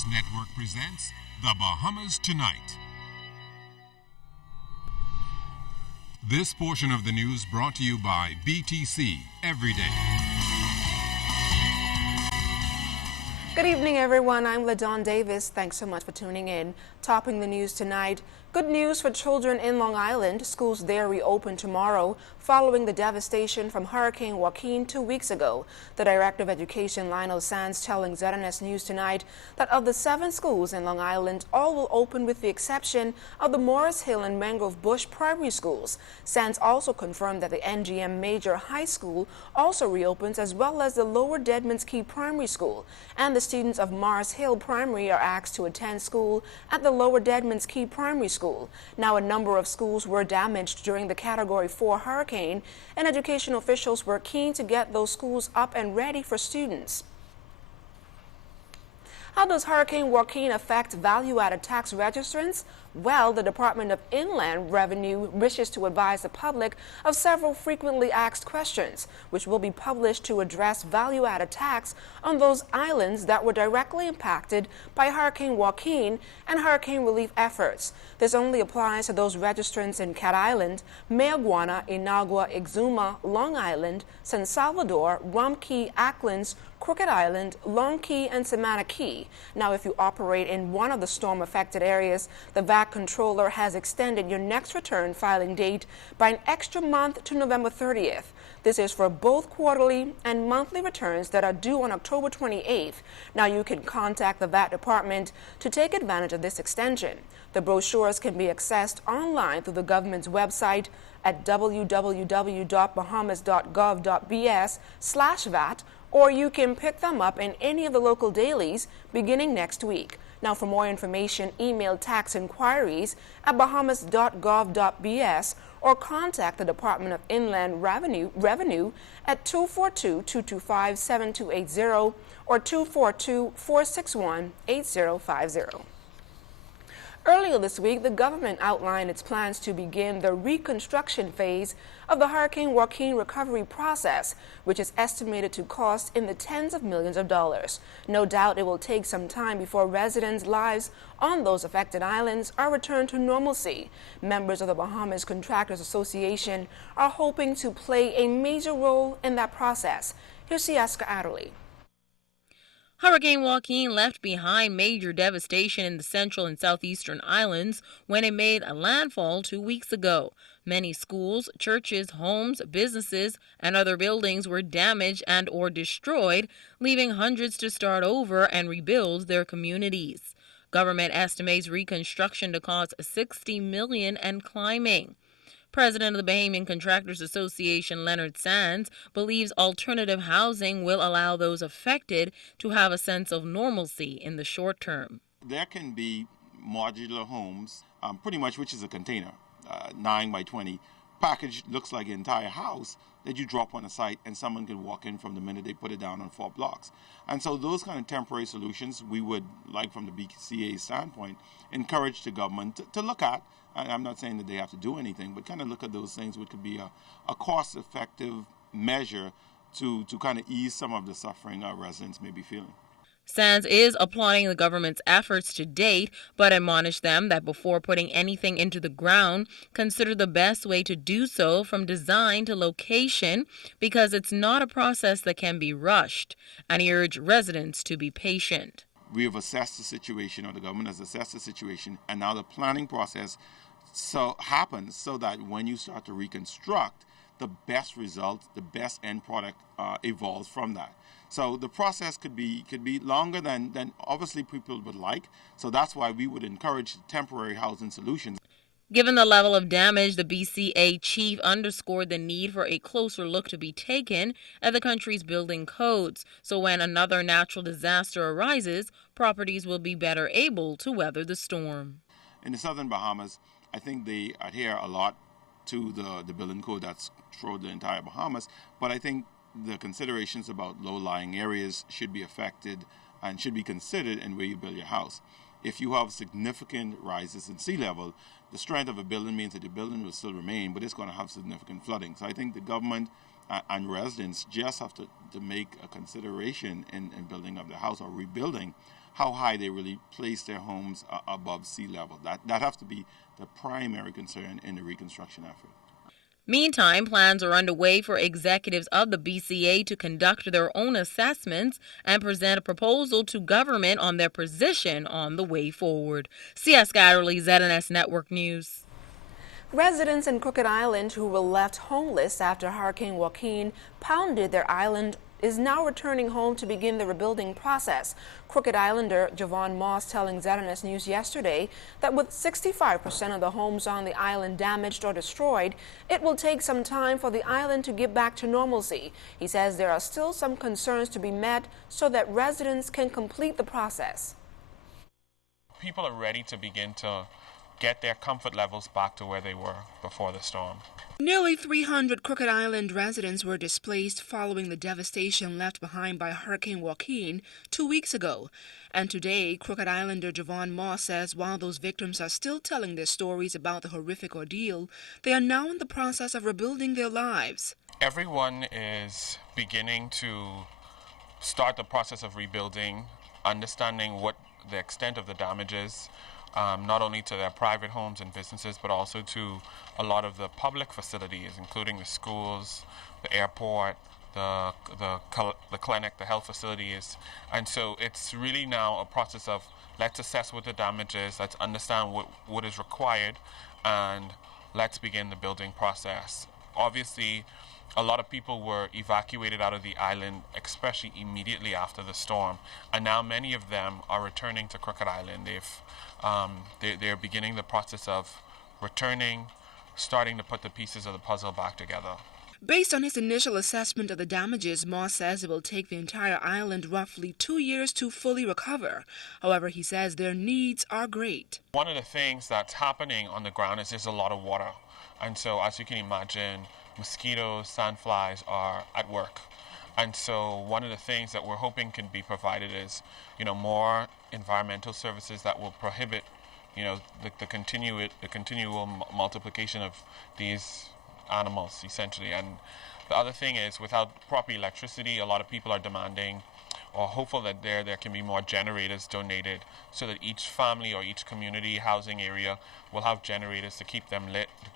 News Network presents The Bahamas Tonight. This portion of the news brought to you by BTC Everyday. Good evening, everyone. I'm LaDawn Davis. Thanks so much for tuning in. Topping the news tonight, good news for children in Long Island. Schools there reopen tomorrow following the devastation from Hurricane Joaquin 2 weeks ago. The Director of Education, Lionel Sands, telling ZNS News tonight that of the 7 schools in Long Island, all will open with the exception of the Morris Hill and Mangrove Bush primary schools. Sands also confirmed that the NGM Major High School also reopens, as well as the Lower Deadman's Key Primary School. And the students of Morris Hill Primary are asked to attend school at the Lower Deadman's Key Primary School. Now, a number of schools were damaged during the Category 4 hurricane, and education officials were keen to get those schools up and ready for students. How does Hurricane Joaquin affect value-added tax registrants? Well, the Department of Inland Revenue wishes to advise the public of several frequently asked questions, which will be published to address value-added tax on those islands that were directly impacted by Hurricane Joaquin and hurricane relief efforts. This only applies to those registrants in Cat Island, Mayaguana, Inagua, Exuma, Long Island, San Salvador, Rum Key, Acklands, Crooked Island, Long Key, and Samana Key. Now, if you operate in one of the storm-affected areas, the VAT controller has extended your next return filing date by an extra month to November 30th. This is for both quarterly and monthly returns that are due on October 28th. Now, you can contact the VAT department to take advantage of this extension. The brochures can be accessed online through the government's website at www.bahamas.gov.bs/VAT, or you can pick them up in any of the local dailies beginning next week. Now, for more information, email tax inquiries at bahamas.gov.bs or contact the Department of Inland Revenue at 242-225-7280 or 242-461-8050. Earlier this week, the government outlined its plans to begin the reconstruction phase of the Hurricane Joaquin recovery process, which is estimated to cost in the tens of millions of dollars. No doubt it will take some time before residents' lives on those affected islands are returned to normalcy. Members of the Bahamas Contractors Association are hoping to play a major role in that process. Here's Siaska Adderley. Hurricane Joaquin left behind major devastation in the central and southeastern islands when it made a landfall 2 weeks ago. Many schools, churches, homes, businesses, and other buildings were damaged and or destroyed, leaving hundreds to start over and rebuild their communities. Government estimates reconstruction to cost $60 million and climbing. President of the Bahamian Contractors Association, Leonard Sands, believes alternative housing will allow those affected to have a sense of normalcy in the short term. There can be modular homes, pretty much which is a container, 9 by 20 package, looks like an entire house that you drop on a site and someone can walk in from the minute they put it down on 4 blocks. And so those kind of temporary solutions we would, like from the BCA standpoint, encourage the government to look at. I'm not saying that they have to do anything, but kind of look at those things which could be a cost-effective measure to kind of ease some of the suffering our residents may be feeling. Sands is applauding the government's efforts to date, but admonished them that before putting anything into the ground, consider the best way to do so from design to location, because it's not a process that can be rushed, and he urged residents to be patient. We have assessed the situation, or the government has assessed the situation, and now the planning process happens so that when you start to reconstruct, the best result, the best end product evolves from that. So the process could be longer than obviously people would like. So that's why we would encourage temporary housing solutions. Given the level of damage, the BCA chief underscored the need for a closer look to be taken at the country's building codes, so when another natural disaster arises, properties will be better able to weather the storm. In the southern Bahamas, I think they adhere a lot to the building code that's throughout the entire Bahamas, but I think the considerations about low-lying areas should be affected and should be considered in where you build your house. If you have significant rises in sea level, the strength of a building means that the building will still remain, but it's going to have significant flooding. So I think the government and residents just have to make a consideration in building up the house or rebuilding how high they really place their homes above sea level. That has to be the primary concern in the reconstruction effort. Meantime, plans are underway for executives of the BCA to conduct their own assessments and present a proposal to government on their position on the way forward. C.S. Gatterly, ZNS Network News. Residents in Crooked Island who were left homeless after Hurricane Joaquin pounded their island is now returning home to begin the rebuilding process. Crooked Islander Javon Moss telling ZNS News yesterday that with 65% of the homes on the island damaged or destroyed, it will take some time for the island to get back to normalcy. He says there are still some concerns to be met so that residents can complete the process. People are ready to begin to get their comfort levels back to where they were before the storm. Nearly 300 Crooked Island residents were displaced following the devastation left behind by Hurricane Joaquin 2 weeks ago. And today, Crooked Islander Javon Moss says while those victims are still telling their stories about the horrific ordeal, they are now in the process of rebuilding their lives. Everyone is beginning to start the process of rebuilding, understanding what the extent of the damage is. Not only to their private homes and businesses, but also to a lot of the public facilities, including the schools, the airport, the clinic, the health facilities. And so it's really now a process of let's assess what the damage is, let's understand what is required, and let's begin the building process. Obviously, a lot of people were evacuated out of the island, especially immediately after the storm, and now many of them are returning to Crooked Island. They're beginning the process of returning, starting to put the pieces of the puzzle back together. Based on his initial assessment of the damages, Moss says it will take the entire island roughly 2 years to fully recover. However, he says their needs are great. One of the things that's happening on the ground is there's a lot of water, and so as you can imagine, mosquitoes, sandflies are at work. And so one of the things that we're hoping can be provided is, more environmental services that will prohibit, the continual multiplication of these animals, essentially. And the other thing is, without proper electricity, a lot of people are demanding or hopeful that there can be more generators donated so that each family or each community housing area will have generators to keep them lit, to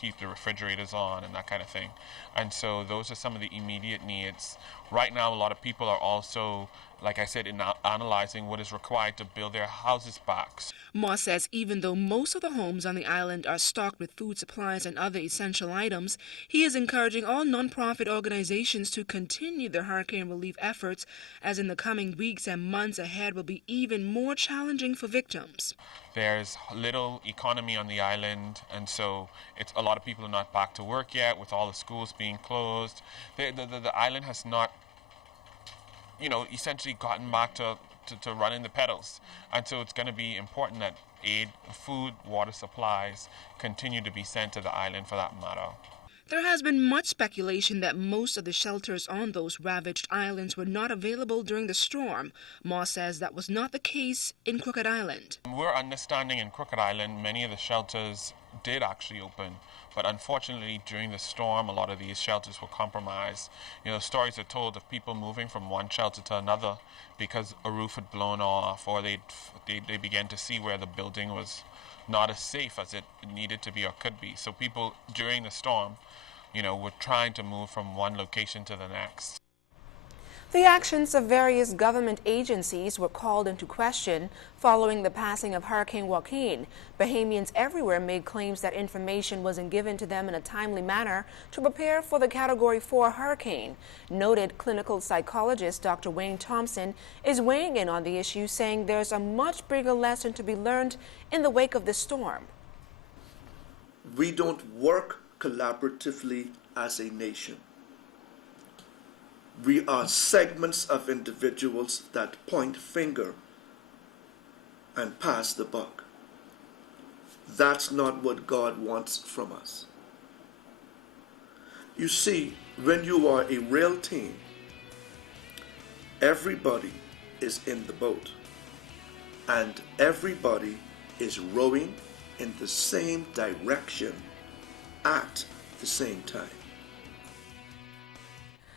keep the refrigerators on and that kind of thing. And so those are some of the immediate needs. Right now, a lot of people are also, like I said, analyzing what is required to build their houses back. Moss says even though most of the homes on the island are stocked with food supplies and other essential items, he is encouraging all nonprofit organizations to continue their hurricane relief efforts, as in the coming weeks and months ahead will be even more challenging for victims. There's little economy on the island, and so a lot of people are not back to work yet with all the schools being closed. The island has not essentially gotten back to running the pedals. And so it's going to be important that aid, food, water supplies continue to be sent to the island for that matter. There has been much speculation that most of the shelters on those ravaged islands were not available during the storm. Moss says that was not the case in Crooked Island. We're understanding in Crooked Island many of the shelters did actually open, but unfortunately during the storm a lot of these shelters were compromised. Stories are told of people moving from one shelter to another because a roof had blown off, or they began to see where the building was not as safe as it needed to be or could be. So people during the storm, were trying to move from one location to the next. The actions of various government agencies were called into question following the passing of Hurricane Joaquin. Bahamians everywhere made claims that information wasn't given to them in a timely manner to prepare for the Category 4 hurricane. Noted clinical psychologist Dr. Wayne Thompson is weighing in on the issue, saying there's a much bigger lesson to be learned in the wake of this storm. We don't work collaboratively as a nation. We are segments of individuals that point finger and pass the buck. That's not what God wants from us. You see, when you are a real team, everybody is in the boat and everybody is rowing in the same direction at the same time.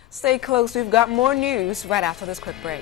Stay close, we've got more news right after this quick break.